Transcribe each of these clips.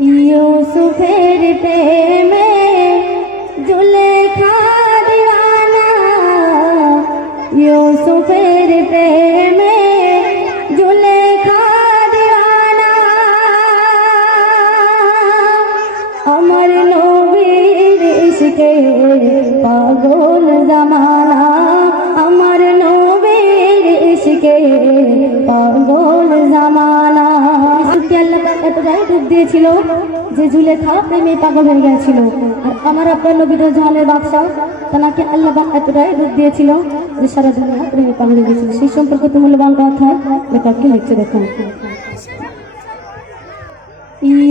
यूसुफेर प्रेमे जुलेखा दीवाना, यूसुफेर प्रेमे जुलेखा दीवाना, अमर नबीर इश्के पागल जमाना, अमर नबीर इश्के पागल जमाना। এতটাই ডুব দিয়েছিল যে জুলেখা প্রেমে পাগল হয়ে গেছিল। আর আমার আপনার নবীর জাহানের বাদশা তাকে আল্লাহ এতটাই ডুব দিয়েছিল যে সারা দুনিয়া প্রেমে পাগল হয়ে গেছিল। সেই সম্পর্কিত মূল্যবান কথা লেখককে লিখছে দেখুন।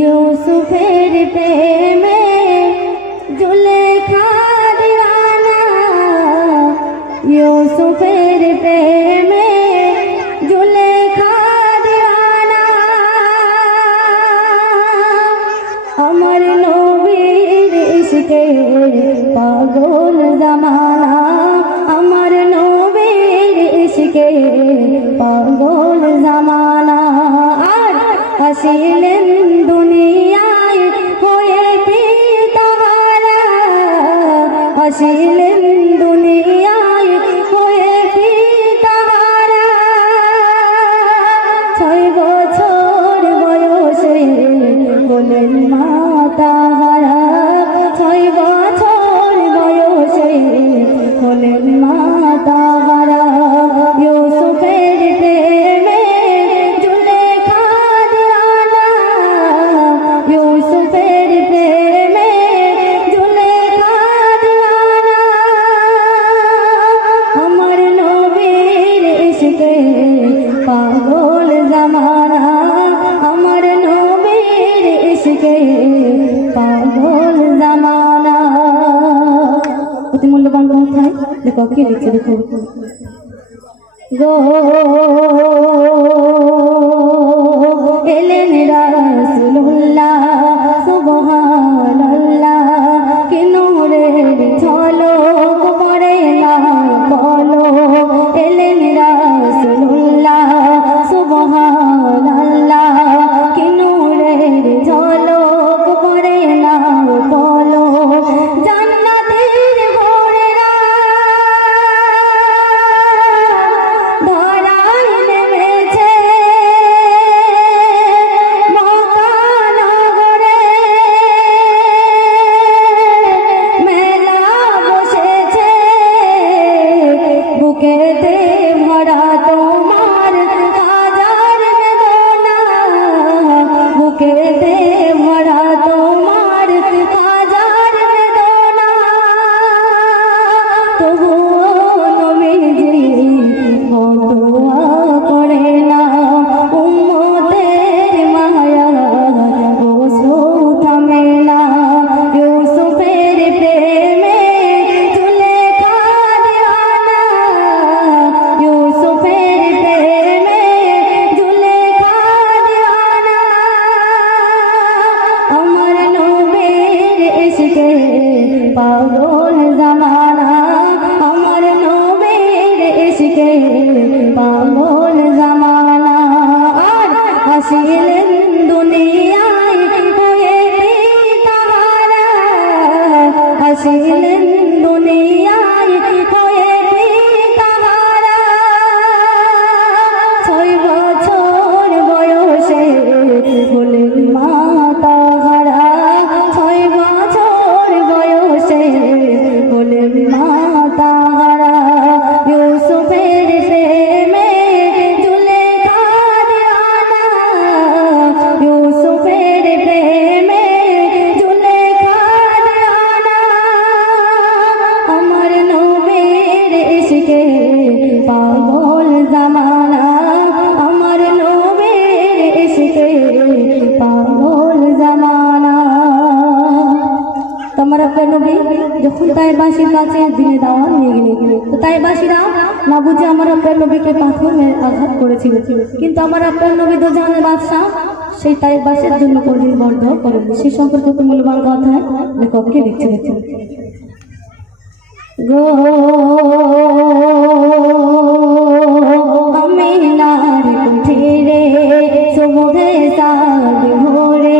ইউসুফের প্রেমে জুলেখা দিওয়ানা, ইউসুফের প্রেমে জুলেখা দিওয়ানা, अमर नबीर इश्के पागल जमाना, अमर नबीर इश्के पागल जमाना। আসিলেন দুনিয়ায় হয়ে পিতাহারা, আসিলেন দুনিয়ায় হয়ে পিতাহারা, 6 বছর বয়সে বলেন মাতাহারা, 6 বছর বয়সে হলেন মাতাহারা। ইউসুফের প্রেমে জুলেখা দিওয়ানা, ইউসুফের প্রেমে জুলেখা দিওয়ানা, আমার নবীর ইশকে পাগল জামানা, আমার নবীর ইশকে পাগল জামানা। অতি মূল্যবান কথায় লেখককে লিখছে দেখুন। গো এলেন রাসূলুল্লাহ সুবহানাল্লাহ, কি নূরের ঝলক পড়ে না বলো, এলেন রাসূলুল্লাহ সুবহানাল্লাহ, কি নূরের ঝলক পড়ে না বলো, জান্নাতের ঘোরেরা ধরায় নেমেছে মক্কা নগরে, মেলা বসেছে বুকেতে ভরা তোমার হাজার বেদনা, বুকেতে ভরা তোমার হাজার বেদনা, তবুও নবীজি বদুয়া করে না, উম্মতের মায়া অশ্রু থামে না। ইউসুফের প্রেমে জুলেখা দিওয়ানা, ইউসুফের প্রেমে জুলেখা দিওয়ানা, আমার নবীর ইশকে পাগল জামানা, আমার নবীর ইশকে পাগল জামানা। আর আসিলেন দুনিয়ায় হয়ে পিতাহারা, আসিলেন দুনিয়ায় হয়ে পিতাহারা, 6 বছর বয়সে হলেন মাতাহারা, 6 বছর বয়সে হলেন মাতাহারা। ইউসুফের প্রেমে জুলেখা দিওয়ানা, ইউসুফের প্রেমে জুলেখা দিওয়ানা, আমার নবীর ইশকে পাগল জামানা, আমার নবীর ইশকে পাগল জামানা। তোমার আপনার নবী যখন তাইবাসীর কাছে দিনে দাওয়াত নিয়ে গেলেন, তো তাইবাসীরা না বুঝে আমার আপনার নবীকে পাথর মেরে আঘাত করেছিল, কিন্তু আমার আপনার নবী তো জাহানের বাদশা সেই তাইবাসের জন্য কোনদিন বন্ধ করেনি। সেই সম্পর্কিত মূল্যবান কথায় লেখককে লিখছে দেখুন। গো আমিনার কুঠিরে সুবহে সাদ ভোরে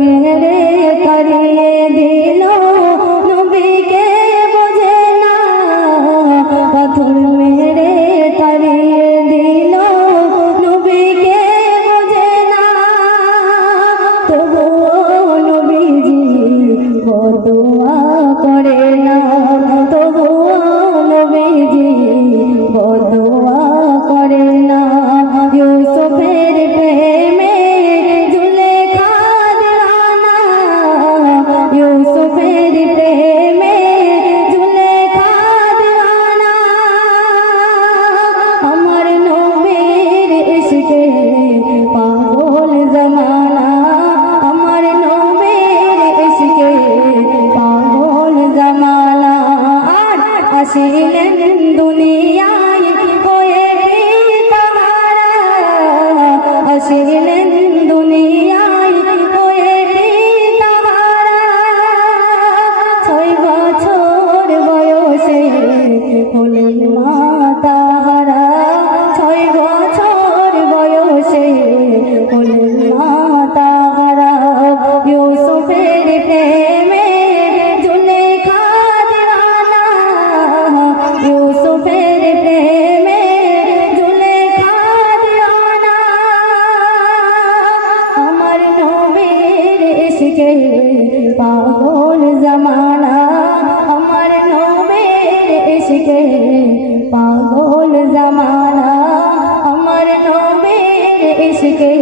মেরে তাড়িয়ে দিল নবীকে বোঝে না পাথর মেরে তাড়িয়ে দিল নবীকে বোঝে না তবুও নবীজি বদুয়া করে না তবুও নবীজি বদুয়া করে না ইউসুফের প্রেমে জুলেখা দিওয়ানা ইউসুফের প্রেমে জুলেখা দিওয়ানা আমার নবীর ইশকে পাগল জমানা আমার নবীর ইশকে পাগল জমানা আর আসিলেন দুনিয়ায় হয়ে পিতামারা আসিলেন দুনিয়ায় হয়ে পিতামারা 6 বছর বয়সে হলেন মাতাহারা 6 বছর বয়সে হলেন মাতাহারা ইউসুফের প্রেমে জুলেখা দিওয়ানা ইউসুফের প্রেমে জুলেখা দিওয়ানা আমার নবীর ইশকে পাগল জমানা আমার নবীর ইশকে পাগল জমানা আমার নবীর ইশকে